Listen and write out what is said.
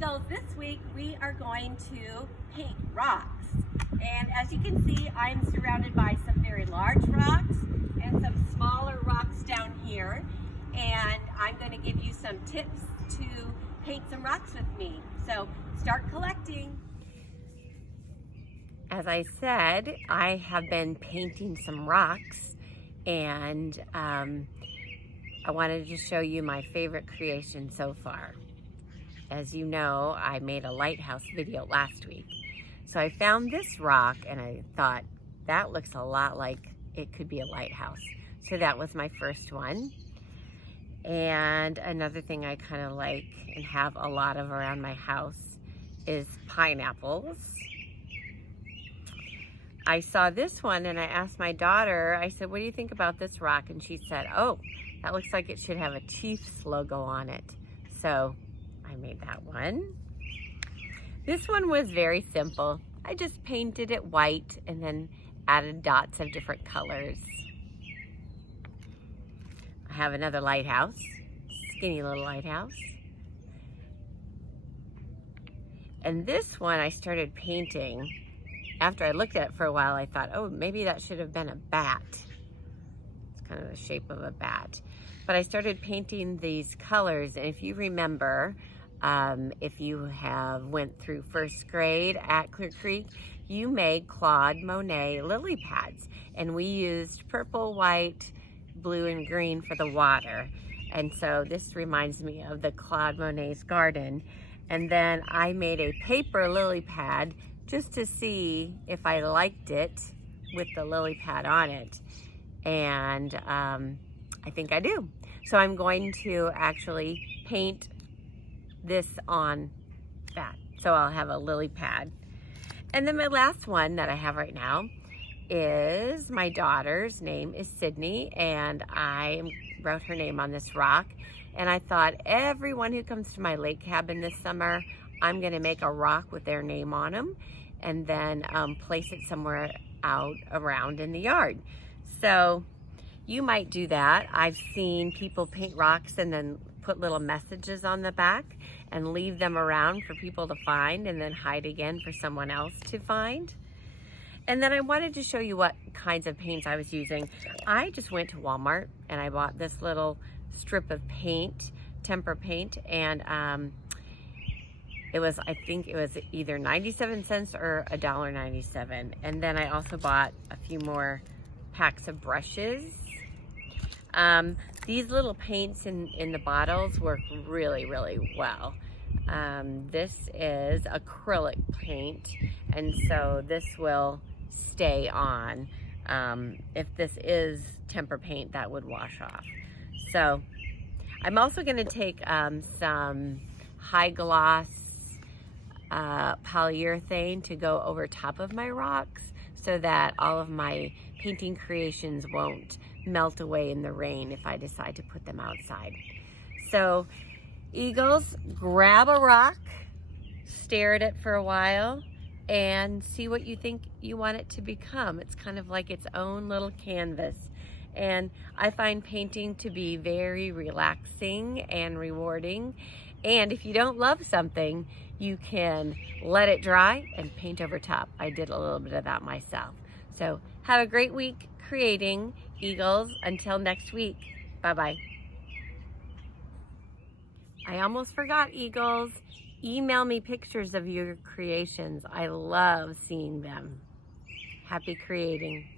Eagles, this week we are going to paint rocks. And as you can see, I'm surrounded by some very large rocks and some smaller rocks down here. And I'm going to give you some tips to paint some rocks with me. So start collecting. As I said, I have been painting some rocks, and I wanted to show you my favorite creation so far. As you know, I made a lighthouse video last week. So I found this rock and I thought, that looks a lot like it could be a lighthouse. So that was my first one. And another thing I kind of like and have a lot of around my house is pineapples. I saw this one and I asked my daughter, I said, what do you think about this rock? And she said, oh, that looks like it should have a Chiefs logo on it. So I made that one. This one was very simple. I just painted it white and then added dots of different colors. I have another lighthouse, skinny little lighthouse. And this one I started painting. After I looked at it for a while, I thought, oh, maybe that should have been a bat. It's kind of the shape of a bat. But I started painting these colors, and if you remember, if you have went through first grade at Clear Creek, you made Claude Monet lily pads. And we used purple, white, blue, and green for the water. And so this reminds me of the Claude Monet's garden. And then I made a paper lily pad just to see if I liked it with the lily pad on it. And I think I do. So I'm going to actually paint this on that. So I'll have a lily pad. And then my last one that I have right now is my daughter's name is Sydney, and I wrote her name on this rock. And I thought everyone who comes to my lake cabin this summer, I'm gonna make a rock with their name on them and then place it somewhere out around in the yard. So you might do that. I've seen people paint rocks and then put little messages on the back and leave them around for people to find and then hide again for someone else to find. And then I wanted to show you what kinds of paints I was using. I just went to Walmart and I bought this little strip of paint, temper paint, and I think it was either 97 cents or $1.97. And then I also bought a few more packs of brushes. These little paints in the bottles work really, really well. This is acrylic paint, and so this will stay on. If this is temper paint, that would wash off. So I'm also going to take some high gloss polyurethane to go over top of my rocks so that all of my painting creations won't melt away in the rain if I decide to put them outside. So Eagles, grab a rock, stare at it for a while, and see what you think you want it to become. It's kind of like its own little canvas. And I find painting to be very relaxing and rewarding. And if you don't love something, you can let it dry and paint over top. I did a little bit of that myself. So have a great week creating, Eagles. Until next week, bye-bye. I almost forgot, Eagles. Email me pictures of your creations. I love seeing them. Happy creating.